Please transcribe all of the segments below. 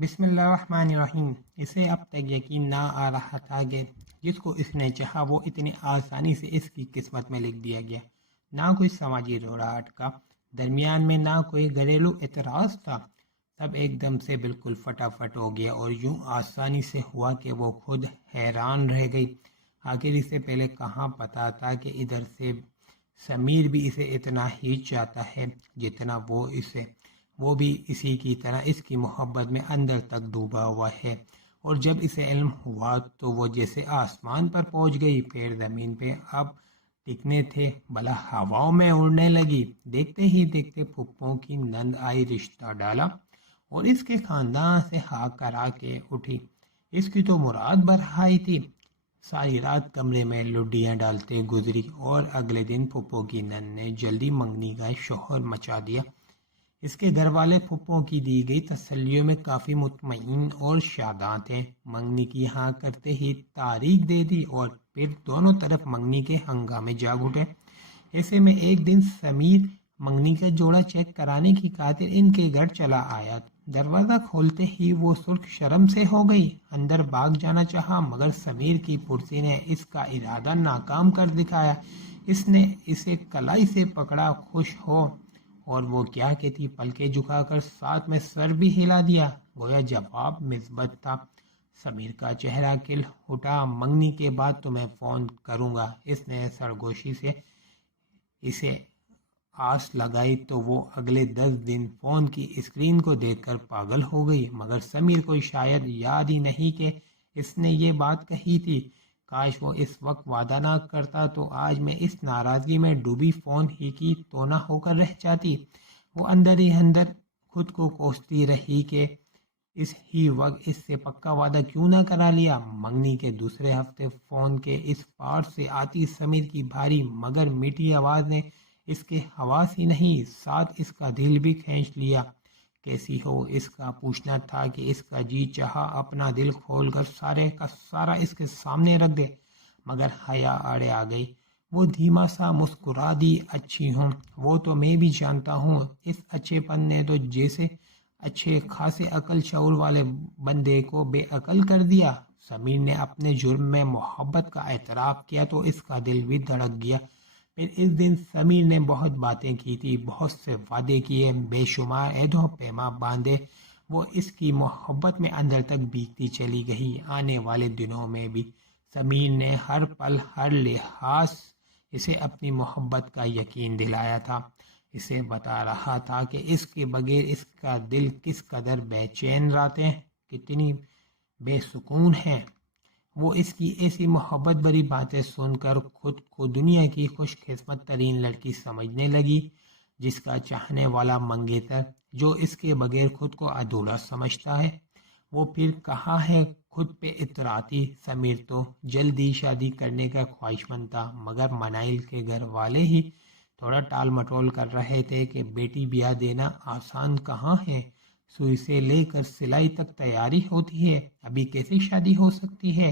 بسم اللہ الرحمن الرحیم۔ اسے اب تک یقین نہ آ رہا تھا کہ جس کو اس نے چاہا وہ اتنی آسانی سے اس کی قسمت میں لکھ دیا گیا۔ نہ کوئی سماجی روڑاہٹ کا درمیان میں، نہ کوئی گھریلو اعتراض تھا، سب ایک دم سے بالکل فٹافٹ ہو گیا اور یوں آسانی سے ہوا کہ وہ خود حیران رہ گئی۔ آخر اس سے پہلے کہاں پتا تھا کہ ادھر سے سمیر بھی اسے اتنا ہی چاہتا ہے جتنا وہ بھی اسی کی طرح اس کی محبت میں اندر تک ڈوبا ہوا ہے۔ اور جب اسے علم ہوا تو وہ جیسے آسمان پر پہنچ گئی، پیر زمین پہ اب ٹکنے تھے، بلا ہواؤں میں اڑنے لگی۔ دیکھتے ہی دیکھتے پھپھوں کی نند آئی، رشتہ ڈالا اور اس کے خاندان سے ہاں کرا کے اٹھی۔ اس کی تو مراد برہائی تھی۔ ساری رات کمرے میں لڈیاں ڈالتے گزری اور اگلے دن پھپھو کی نند نے جلدی منگنی کا شوہر مچا دیا۔ اس کے گھر والے پھپھو کی دی گئی تسلیوں میں کافی مطمئن اور شاداں تھے۔ منگنی کی ہاں کرتے ہی تاریخ دے دی اور پھر دونوں طرف منگنی کے ہنگامے جاگ اٹھے۔ ایسے میں ایک دن سمیر منگنی کا جوڑا چیک کرانے کی خاطر ان کے گھر چلا آیا۔ دروازہ کھولتے ہی وہ سرخ شرم سے ہو گئی، اندر بھاگ جانا چاہا مگر سمیر کی پرسی نے اس کا ارادہ ناکام کر دکھایا۔ اس نے اسے کلائی سے پکڑا، خوش ہو اور وہ کیا کہتی، پلکیں جھکا کر ساتھ میں سر بھی ہلا دیا، گویا جواب مثبت تھا۔ سمیر کا چہرہ کھل اٹھا، منگنی کے بعد تمہیں فون کروں گا۔ اس نے سرگوشی سے اسے آس لگائی تو وہ اگلے 10 دن فون کی اسکرین کو دیکھ کر پاگل ہو گئی، مگر سمیر کو شاید یاد ہی نہیں کہ اس نے یہ بات کہی تھی۔ کاش وہ اس وقت وعدہ نہ کرتا تو آج میں اس ناراضگی میں ڈوبی فون ہی کی تو نہ ہو کر رہ جاتی۔ وہ اندر ہی اندر خود کو کوستی رہی کہ اس ہی وقت اس سے پکا وعدہ کیوں نہ کرا لیا۔ منگنی کے دوسرے ہفتے فون کے اس پار سے آتی سمیر کی بھاری مگر میٹھی آواز نے اس کے حواس ہی نہیں، ساتھ اس کا دل بھی کھینچ لیا۔ کیسی ہو، اس کا پوچھنا تھا کہ اس کا جی چاہا اپنا دل کھول کر سارے کا سارا اس کے سامنے رکھ دے، مگر حیا آڑے آ گئی۔ وہ دھیما سا مسکرا دی، اچھی ہوں، وہ تو میں بھی جانتا ہوں۔ اس اچھے پن نے تو جیسے اچھے خاصے عقل شعور والے بندے کو بے عقل کر دیا۔ سمیر نے اپنے جرم میں محبت کا اعتراف کیا تو اس کا دل بھی دھڑک گیا۔ پھر اس دن سمیر نے بہت باتیں کی تھی، بہت سے وعدے کیے، بے شمار عہد و پیما باندھے۔ وہ اس کی محبت میں اندر تک بیتتی چلی گئی۔ آنے والے دنوں میں بھی سمیر نے ہر پل ہر لحاظ اسے اپنی محبت کا یقین دلایا تھا، اسے بتا رہا تھا کہ اس کے بغیر اس کا دل کس قدر بے چین، راتیں کتنی بے سکون ہیں۔ وہ اس کی ایسی محبت بھری باتیں سن کر خود کو دنیا کی خوش قسمت ترین لڑکی سمجھنے لگی، جس کا چاہنے والا منگیتر جو اس کے بغیر خود کو ادھورا سمجھتا ہے۔ وہ پھر کہاں ہے خود پہ اتراتی۔ سمیر تو جلدی شادی کرنے کا خواہش مند تھا، مگر منائل کے گھر والے ہی تھوڑا ٹال مٹول کر رہے تھے کہ بیٹی بیاہ دینا آسان کہاں ہے، سوئی سے لے کر سلائی تک تیاری ہوتی ہے، ابھی کیسے شادی ہو سکتی ہے،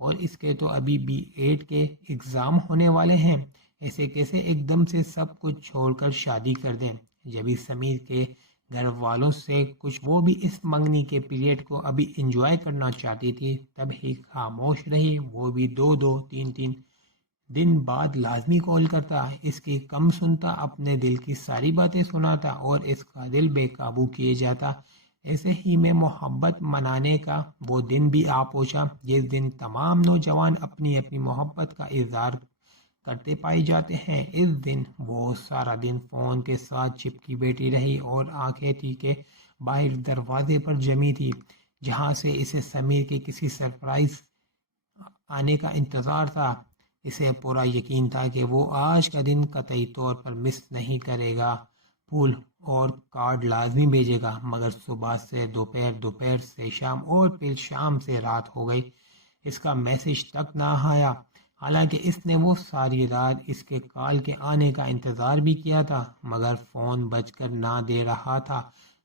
اور اس کے تو ابھی B.Ed کے ایگزام ہونے والے ہیں، ایسے کیسے ایک دم سے سب کچھ چھوڑ کر شادی کر دیں۔ جبھی سمیر کے گھر والوں سے کچھ وہ بھی اس منگنی کے پیریڈ کو ابھی انجوائے کرنا چاہتی تھی، تب ہی خاموش رہی۔ وہ بھی 2 3 دن بعد لازمی کال کرتا، اس کی کم سنتا، اپنے دل کی ساری باتیں سناتا اور اس کا دل بے قابو کیے جاتا۔ ایسے ہی میں محبت منانے کا وہ دن بھی آ پہنچا جس دن تمام نوجوان اپنی اپنی محبت کا اظہار کرتے پائے جاتے ہیں۔ اس دن وہ سارا دن فون کے ساتھ چپکی بیٹھی رہی اور آنکھیں تھی کہ باہر دروازے پر جمی تھی، جہاں سے اسے سمیر کے کسی سرپرائز آنے کا انتظار تھا۔ اسے پورا یقین تھا کہ وہ آج کا دن قطعی طور پر مس نہیں کرے گا، پھول اور کارڈ لازمی بھیجے گا، مگر صبح سے دوپہر، دوپہر سے شام اور پھر شام سے رات ہو گئی، اس کا میسج تک نہ آیا۔ حالانکہ اس نے وہ ساری رات اس کے کال کے آنے کا انتظار بھی کیا تھا، مگر فون بج کر نہ دے رہا تھا۔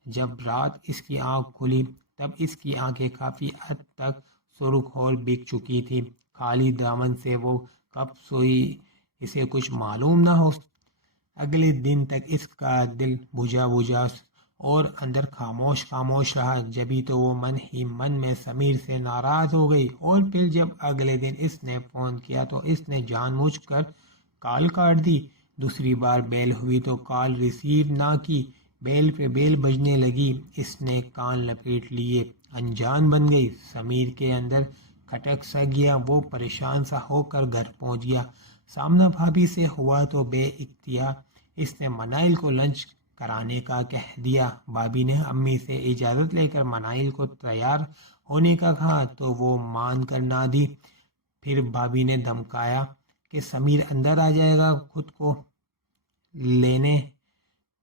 جب رات اس کی آنکھ کھلی تب اس کی آنکھیں کافی حد تک سرخ اور بک چکی تھی۔ خالی دامن سے وہ کب سوئی اسے کچھ معلوم نہ ہو۔ اگلے دن تک اس کا دل بجھا بجھا اور اندر خاموش خاموش رہا۔ جبھی تو وہ من ہی من میں سمیر سے ناراض ہو گئی، اور پھر جب اگلے دن اس نے فون کیا تو اس نے جان بوجھ کر کال کاٹ دی۔ دوسری بار بیل ہوئی تو کال ریسیو نہ کی، بیل پہ بیل بجنے لگی۔ اس نے کان لپیٹ لیے، انجان بن گئی۔ سمیر کے اندر کھٹک سا گیا، وہ پریشان سا ہو کر گھر پہنچ گیا۔ سامنا بھابھی سے ہوا تو بے اختیار اس نے منائل کو لنچ کرانے کا کہہ دیا۔ بھابھی نے امی سے اجازت لے کر منائل کو تیار ہونے کا کہا تو وہ مان کر نہ دی۔ پھر بھابھی نے دھمکایا کہ سمیر اندر آ جائے گا خود کو لینے،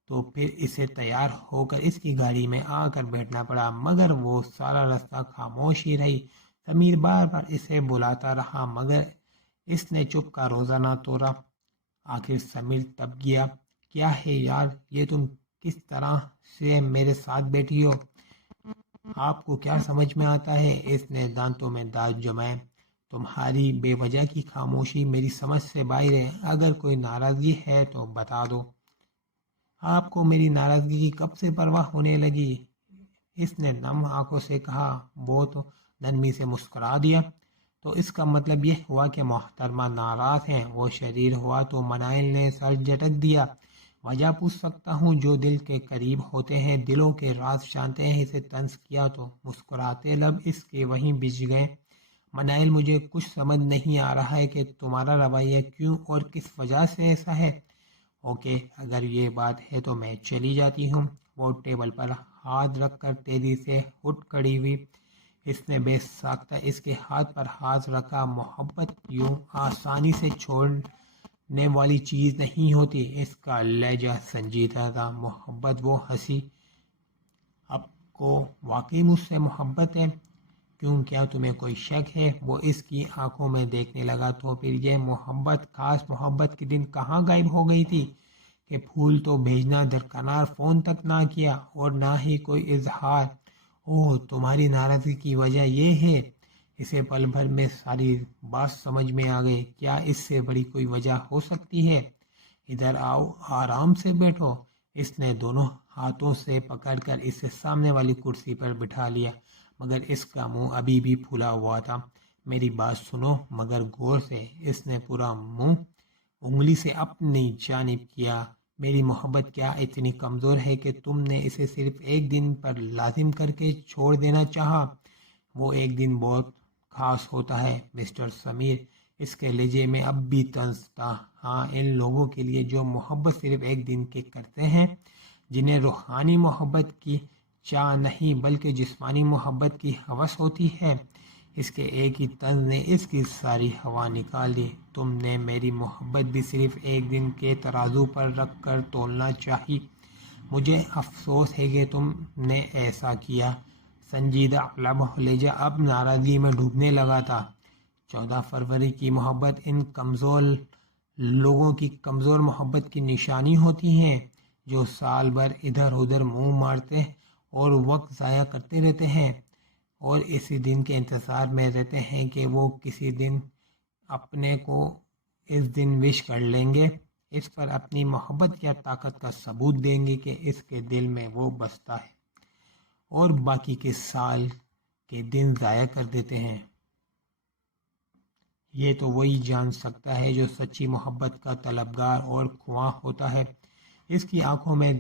تو پھر اسے تیار ہو کر اس کی گاڑی میں آ کر بیٹھنا پڑا، مگر وہ سارا راستہ خاموش ہی رہی۔ سمیر بار بار اسے بلاتا رہا مگر اس نے چپ کا روزہ نہ توڑا۔ آخر سمیر تب گیا۔ کیا ہے یار، یہ تم کس طرح سے میرے ساتھ بیٹھی ہو؟ آپ کو کیا سمجھ میں آتا ہے؟ اس نے دانتوں میں دانت جمائے۔ تمہاری بے وجہ کی خاموشی میری سمجھ سے باہر ہے، اگر کوئی ناراضگی ہے تو بتا دو۔ آپ کو میری ناراضگی کی کب سے پرواہ ہونے لگی؟ اس نے نم آنکھوں سے کہا۔ وہ تو نرمی سے مسکرا دیا۔ تو اس کا مطلب یہ ہوا کہ محترمہ ناراض ہیں؟ وہ شریر ہوا تو منائل نے سر جھٹک دیا۔ وجہ پوچھ سکتا ہوں؟ جو دل کے قریب ہوتے ہیں دلوں کے راز جانتے ہیں۔ اسے طنز کیا تو مسکراتے لب اس کے وہیں بج گئے۔ منائل، مجھے کچھ سمجھ نہیں آ رہا ہے کہ تمہارا رویہ کیوں اور کس وجہ سے ایسا ہے۔ اوکے، اگر یہ بات ہے تو میں چلی جاتی ہوں۔ وہ ٹیبل پر ہاتھ رکھ کر تیزی سے اٹھ کھڑی ہوئی۔ اس نے بے ساختہ اس کے ہاتھ پر ہاتھ رکھا۔ محبت یوں آسانی سے چھوڑنے والی چیز نہیں ہوتی۔ اس کا لہجہ سنجیدہ تھا۔ محبت؟ وہ ہنسی۔ آپ کو واقعی مجھ سے محبت ہے؟ کیوں، کیا تمہیں کوئی شک ہے؟ وہ اس کی آنکھوں میں دیکھنے لگا۔ تو پھر یہ محبت، خاص محبت کے دن کہاں غائب ہو گئی تھی کہ پھول تو بھیجنا درکنار، فون تک نہ کیا اور نہ ہی کوئی اظہار۔ اوہ، تمہاری ناراضگی کی وجہ یہ ہے؟ اسے پل بھر میں ساری بات سمجھ میں آ گئی۔ کیا اس سے بڑی کوئی وجہ ہو سکتی ہے؟ ادھر آؤ، آرام سے بیٹھو۔ اس نے دونوں ہاتھوں سے پکڑ کر اسے سامنے والی کرسی پر بٹھا لیا، مگر اس کا منہ ابھی بھی پھلا ہوا تھا۔ میری بات سنو مگر غور سے۔ اس نے پورا منہ انگلی سے اپنی جانب کیا۔ میری محبت کیا اتنی کمزور ہے کہ تم نے اسے صرف ایک دن پر لازم کر کے چھوڑ دینا چاہا؟ وہ ایک دن بہت خاص ہوتا ہے مسٹر سمیر۔ اس کے لہجے میں اب بھی طنز تھا۔ ہاں، ان لوگوں کے لیے جو محبت صرف ایک دن کے کرتے ہیں، جنہیں روحانی محبت کی چاہ نہیں بلکہ جسمانی محبت کی ہوس ہوتی ہے۔ اس کے ایک ہی طنز نے اس کی ساری ہوا نکال دی۔ تم نے میری محبت بھی صرف ایک دن کے ترازو پر رکھ کر تولنا چاہی۔ مجھے افسوس ہے کہ تم نے ایسا کیا۔ سنجیدہ لب لہجہ اب ناراضگی میں ڈوبنے لگا تھا۔ 14 فروری کی محبت ان کمزور لوگوں کی کمزور محبت کی نشانی ہوتی ہے، جو سال بھر ادھر ادھر منہ مارتے اور وقت ضائع کرتے رہتے ہیں اور اسی دن کے انتظار میں رہتے ہیں کہ وہ کسی دن اپنے کو اس دن وش کر لیں گے، اس پر اپنی محبت یا طاقت کا ثبوت دیں گے کہ اس کے دل میں وہ بستا ہے، اور باقی کے سال کے دن ضائع کر دیتے ہیں۔ یہ تو وہی جان سکتا ہے جو سچی محبت کا طلبگار اور خواہاں ہوتا ہے۔ اس کی آنکھوں میں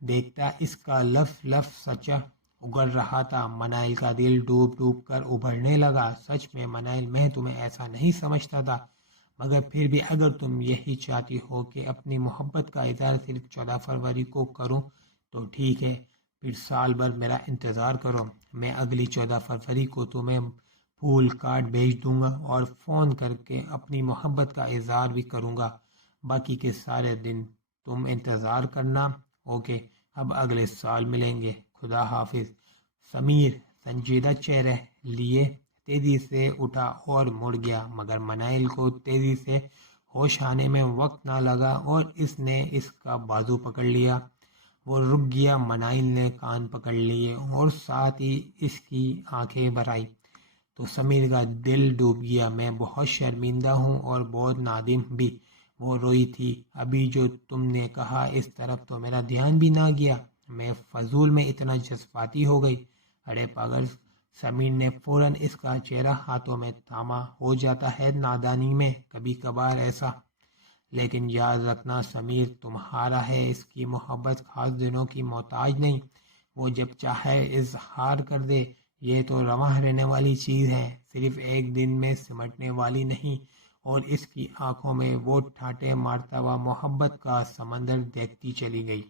دیکھتا اس کا لفظ لفظ سچا اگل رہا تھا۔ منائل کا دل ڈوب ڈوب کر ابھرنے لگا۔ سچ میں منائل، میں تمہیں ایسا نہیں سمجھتا تھا، مگر پھر بھی اگر تم یہی چاہتی ہو کہ اپنی محبت کا اظہار صرف 14 فروری کو کروں تو ٹھیک ہے، پھر سال بھر میرا انتظار کرو۔ میں اگلی 14 فروری کو تمہیں پھول کارڈ بھیج دوں گا اور فون کر کے اپنی محبت کا اظہار بھی کروں گا۔ باقی کے سارے دن تم انتظار کرنا۔ اوکے، اب اگلے سال ملیں گے۔ خدا حافظ۔ سمیر سنجیدہ چہرے لیے تیزی سے اٹھا اور مڑ گیا، مگر منائل کو تیزی سے ہوش آنے میں وقت نہ لگا اور اس نے اس کا بازو پکڑ لیا۔ وہ رک گیا۔ منائل نے کان پکڑ لیے اور ساتھ ہی اس کی آنکھیں بھر آئی تو سمیر کا دل ڈوب گیا۔ میں بہت شرمندہ ہوں اور بہت نادم بھی، وہ روئی تھی۔ ابھی جو تم نے کہا اس طرف تو میرا دھیان بھی نہ گیا۔ میں فضول میں اتنا جذباتی ہو گئی؟ ارے پاگل! سمیر نے فوراً اس کا چہرہ ہاتھوں میں تھاما۔ ہو جاتا ہے نادانی میں کبھی کبھار ایسا، لیکن یاد رکھنا سمیر تمہارا ہے، اس کی محبت خاص دنوں کی محتاج نہیں، وہ جب چاہے اظہار کر دے۔ یہ تو رواں رہنے والی چیز ہے، صرف ایک دن میں سمٹنے والی نہیں۔ اور اس کی آنکھوں میں وہ ٹھاٹھے مارتا ہوا محبت کا سمندر دیکھتی چلی گئی۔